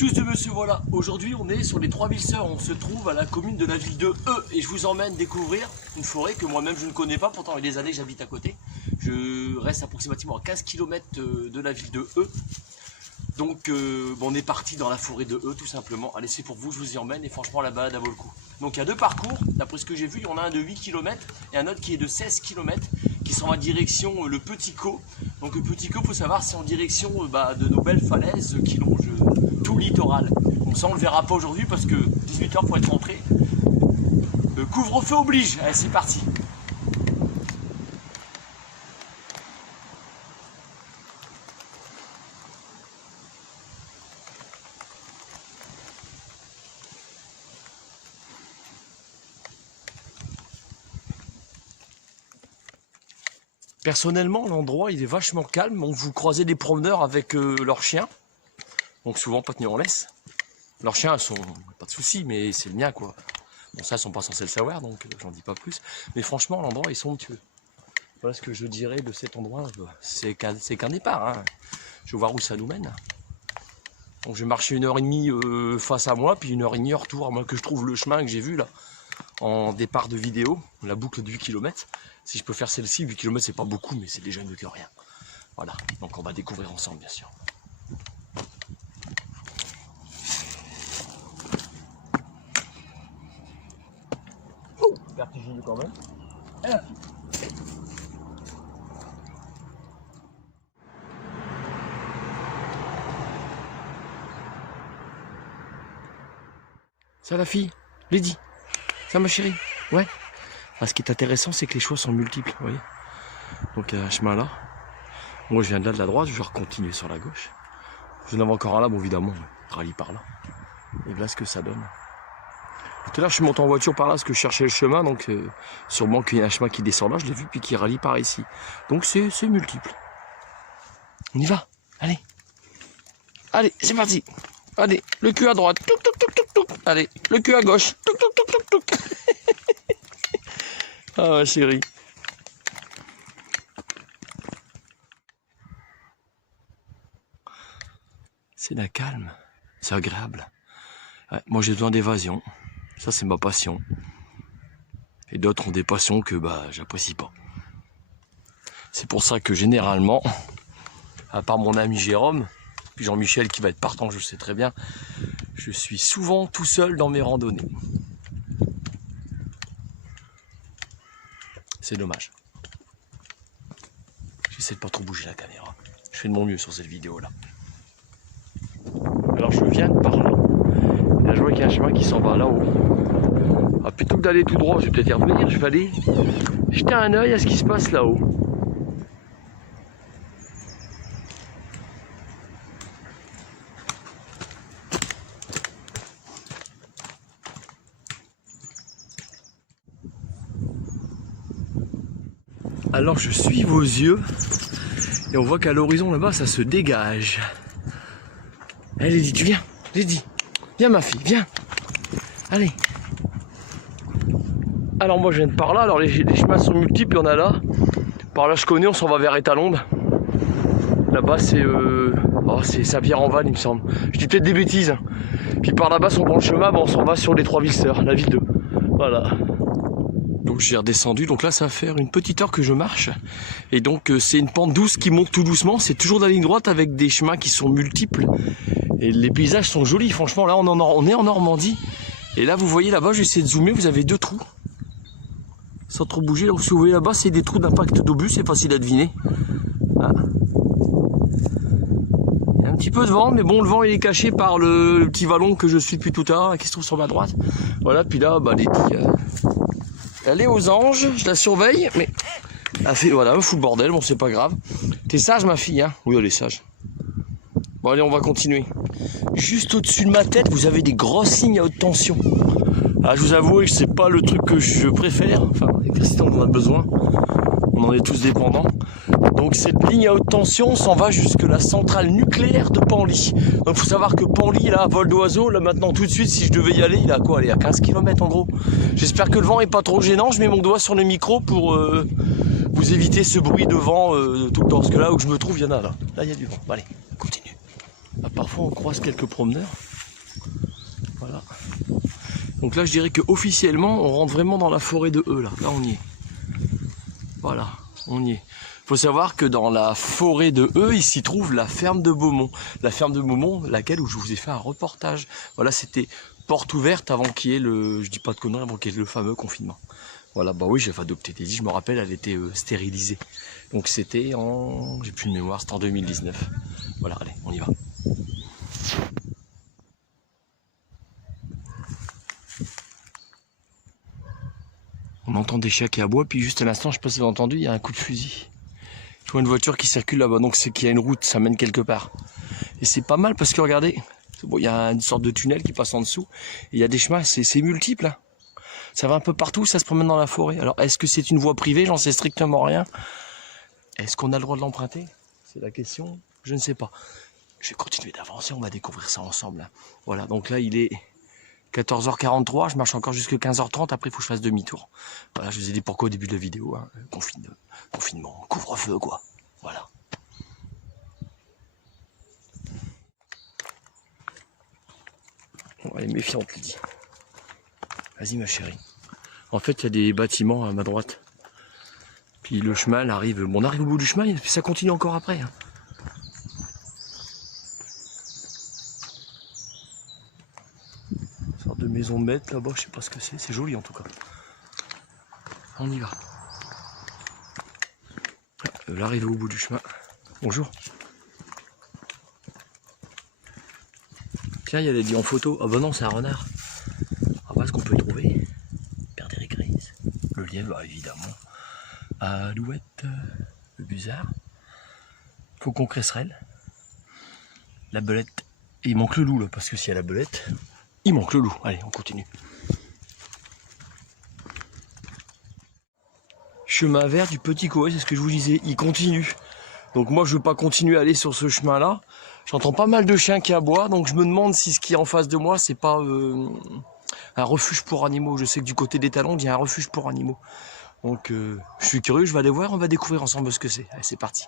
Tchuss de monsieur, voilà. Aujourd'hui, on est sur les Trois-Villes-Sœurs. On se trouve à la commune de la ville de E. Et je vous emmène découvrir une forêt que moi-même je ne connais pas. Pourtant, il y a des années que j'habite à côté. Je reste approximativement à 15 km de la ville de E. Donc, on est parti dans la forêt de E, tout simplement. Allez, c'est pour vous, je vous y emmène. Et franchement, la balade, elle vaut le coup. Donc, il y a deux parcours. D'après ce que j'ai vu, il y en a un de 8 km et un autre qui est de 16 km, qui sont en direction le Petit Caux. Donc, le Petit Caux, il faut savoir, c'est en direction de nos belles falaises qui longent tout le littoral. Donc, ça, on ne le verra pas aujourd'hui parce que 18 h pour être rentré. Couvre-feu oblige. Allez, c'est parti. Personnellement, l'endroit il est vachement calme. Donc vous croisez des promeneurs avec leurs chiens. Donc souvent pas tenus en laisse. Leurs chiens sont pas de soucis, mais c'est le mien quoi. Bon ça ils sont pas censés le savoir, donc j'en dis pas plus. Mais franchement l'endroit est somptueux. Voilà ce que je dirais de cet endroit. C'est qu'un départ. Hein. Je vais voir où ça nous mène. Donc je vais marcher 1h30 face à moi, puis 1h30 retour, à moins que je trouve le chemin que j'ai vu là. En départ de vidéo, la boucle de 8 km. Si je peux faire celle-ci, 8 km c'est pas beaucoup, mais c'est déjà mieux que rien. Voilà, donc on va découvrir ensemble bien sûr. Oh, vertigineux quand même. Et la fille. Ça la fille, Lady. Ça ma chérie, ouais. Ah, ce qui est intéressant, c'est que les choix sont multiples, vous voyez. Donc il y a un chemin là. Moi je viens de là de la droite, je vais continuer sur la gauche. Je n'en ai encore un là, bon évidemment, je rallie par là. Et voilà ce que ça donne. Tout à l'heure je suis monté en voiture par là parce que je cherchais le chemin, donc sûrement qu'il y a un chemin qui descend là, je l'ai vu, puis qui rallie par ici. Donc c'est multiple. On y va, allez. Allez, c'est parti. Allez, le cul à droite. Touc, touc, touc, touc, touc. Allez, le cul à gauche. Touc, touc, touc, touc, touc. Ah ma chérie. C'est d'un calme, c'est agréable. Ouais, moi j'ai besoin d'évasion, ça c'est ma passion. Et d'autres ont des passions que j'apprécie pas. C'est pour ça que généralement, à part mon ami Jérôme, puis Jean-Michel qui va être partant, je sais très bien, je suis souvent tout seul dans mes randonnées. C'est dommage. J'essaie de pas trop bouger la caméra. Je fais de mon mieux sur cette vidéo là. Alors je viens de par là. Et là je vois qu'il y a un chemin qui s'en va là-haut. Ah, plutôt que d'aller tout droit, je vais peut-être y revenir. Je vais aller jeter un œil à ce qui se passe là-haut. Alors je suis vos yeux et on voit qu'à l'horizon là-bas ça se dégage. Allez Lady, tu viens, Lady, viens ma fille, viens. Allez. Alors moi je viens de par là, alors les chemins sont multiples, il y en a là. Par là je connais, on s'en va vers Étalonde. Là-bas c'est Saint-Pierre-en-Val il me semble. Je dis peut-être des bêtises. Puis par là-bas si on prend le chemin, on s'en va sur les Trois-Villes-Sœurs, la ville de. Voilà. Donc j'ai redescendu, donc là ça va faire une petite heure que je marche. Et donc c'est une pente douce qui monte tout doucement, c'est toujours de la ligne droite avec des chemins qui sont multiples. Et les paysages sont jolis, franchement là on est en Normandie. Et là vous voyez là-bas, je vais essayer de zoomer, vous avez deux trous. Sans trop bouger, donc ce que vous voyez là-bas c'est des trous d'impact d'obus, c'est facile à deviner. Voilà. Il y a un petit peu de vent, mais bon le vent il est caché par le petit vallon que je suis depuis tout à l'heure, qui se trouve sur ma droite. Voilà, puis là elle est aux anges, je la surveille, mais elle fait, voilà, elle fout le bordel, bon c'est pas grave. T'es sage ma fille, hein? Oui elle est sage. Bon allez on va continuer. Juste au-dessus de ma tête, vous avez des grosses lignes à haute tension. Ah, je vous avoue que c'est pas le truc que je préfère, enfin l'électricité on en a besoin, on en est tous dépendants. Donc cette ligne à haute tension s'en va jusque la centrale nucléaire de Penly. Donc faut savoir que Penly là, vol d'oiseau, là maintenant tout de suite si je devais y aller, il a quoi, il est à 15 km en gros. J'espère que le vent est pas trop gênant, je mets mon doigt sur le micro pour vous éviter ce bruit de vent tout le temps, parce que là où je me trouve, il y en a là. Là il y a du vent. Bon, allez, on continue. Là, parfois on croise quelques promeneurs. Voilà. Donc là je dirais que officiellement on rentre vraiment dans la forêt de Heu là. Là on y est. Voilà, on y est. Faut savoir que dans la forêt de Heu, il s'y trouve la ferme de Beaumont. La ferme de Beaumont, laquelle où je vous ai fait un reportage. Voilà, c'était porte ouverte avant qu'il y ait le, je dis pas de conneries, avant qu'il y ait le fameux confinement. Voilà, bah oui, j'avais adopté Teddy, je me rappelle, elle était stérilisée. Donc c'était en, j'ai plus de mémoire, c'était en 2019. Voilà, allez, on y va. On entend des chiens qui aboient, puis juste à l'instant, je sais pas si vous avez entendu, il y a un coup de fusil. Je vois une voiture qui circule là-bas, donc c'est qu'il y a une route, ça mène quelque part. Et c'est pas mal parce que regardez, bon, il y a une sorte de tunnel qui passe en dessous, et il y a des chemins, c'est multiple. Hein. Ça va un peu partout, ça se promène dans la forêt. Alors est-ce que c'est une voie privée? J'en sais strictement rien. Est-ce qu'on a le droit de l'emprunter? C'est la question, je ne sais pas. Je vais continuer d'avancer, on va découvrir ça ensemble. Hein. Voilà, donc là il est 14h43, je marche encore jusqu'à 15h30, après il faut que je fasse demi-tour. Voilà, je vous ai dit pourquoi au début de la vidéo, hein. Confinement, couvre-feu quoi, voilà. Bon, elle est méfiante, Lydie. Vas-y ma chérie. En fait, il y a des bâtiments à ma droite. Puis le chemin arrive, bon, on arrive au bout du chemin, et puis ça continue encore après. Hein. Une sorte de maison de maître là-bas, je sais pas ce que c'est joli en tout cas. On y va. L'arrivée au bout du chemin. Bonjour. Tiens, il y a des dit en photo. Ah bah non, c'est un renard. Ah bah, ce qu'on peut trouver. Perdrix grise. Le lièvre, bah, évidemment. Alouette. Le busard. Faucon cresserelle. La belette. Et il manque le loup là, parce que s'il y a la belette, il manque le loup. Allez, on continue. Chemin vert du Petit Coé, c'est ce que je vous disais, il continue. Donc moi je veux pas continuer à aller sur ce chemin là. J'entends pas mal de chiens qui aboient, donc je me demande si ce qui est en face de moi c'est pas un refuge pour animaux. Je sais que du côté des Talandes il y a un refuge pour animaux. Donc je suis curieux, je vais aller voir, on va découvrir ensemble ce que c'est. Allez, c'est parti.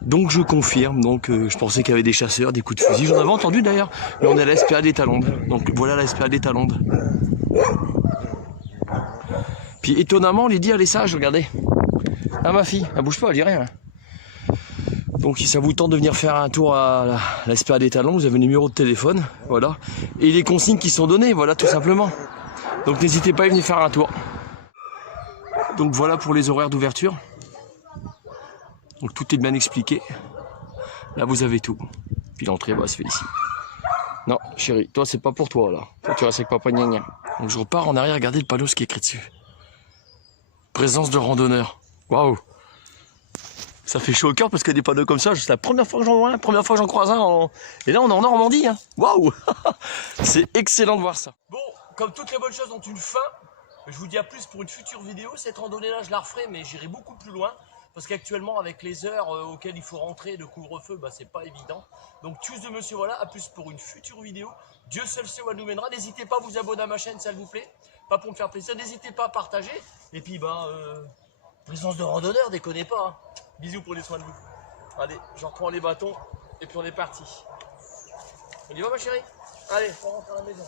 Donc je confirme, donc je pensais qu'il y avait des chasseurs, des coups de fusil, j'en avais entendu d'ailleurs, mais on est à la SPA des Talandes. Donc voilà la SPA des Talandes. Puis étonnamment, Lydie elle est sage, regardez. Ah ma fille, elle bouge pas, elle dit rien. Donc si ça vous tente de venir faire un tour à la SPA des Talandes, vous avez le numéro de téléphone, voilà. Et les consignes qui sont données, voilà tout simplement. Donc n'hésitez pas à venir faire un tour. Donc voilà pour les horaires d'ouverture. Donc tout est bien expliqué. Là vous avez tout. Puis l'entrée va se faire ici. Non chérie, toi c'est pas pour toi là. Toi tu restes avec papa gna gna. Donc je repars en arrière, regardez le panneau ce qui est écrit dessus. Présence de randonneurs. Waouh. Ça fait chaud au cœur parce qu'il y a des panneaux comme ça. C'est la première fois que j'en vois un, la première fois que j'en croise un. Et là on est en Normandie. Hein. Waouh. C'est excellent de voir ça. Bon, comme toutes les bonnes choses ont une fin, je vous dis à plus pour une future vidéo. Cette randonnée là je la referai mais j'irai beaucoup plus loin. Parce qu'actuellement avec les heures auxquelles il faut rentrer de couvre-feu, bah, c'est pas évident. Donc tchuss de monsieur voilà, à plus pour une future vidéo. Dieu seul sait où elle nous mènera. N'hésitez pas à vous abonner à ma chaîne, ça vous plaît. Pas pour me faire plaisir, n'hésitez pas à partager. Et puis présence de randonneur, déconnez pas. Hein. Bisous, prenez soin de vous. Allez, je reprends les bâtons et puis on est parti. On y va ma chérie? Allez, on rentre à la maison.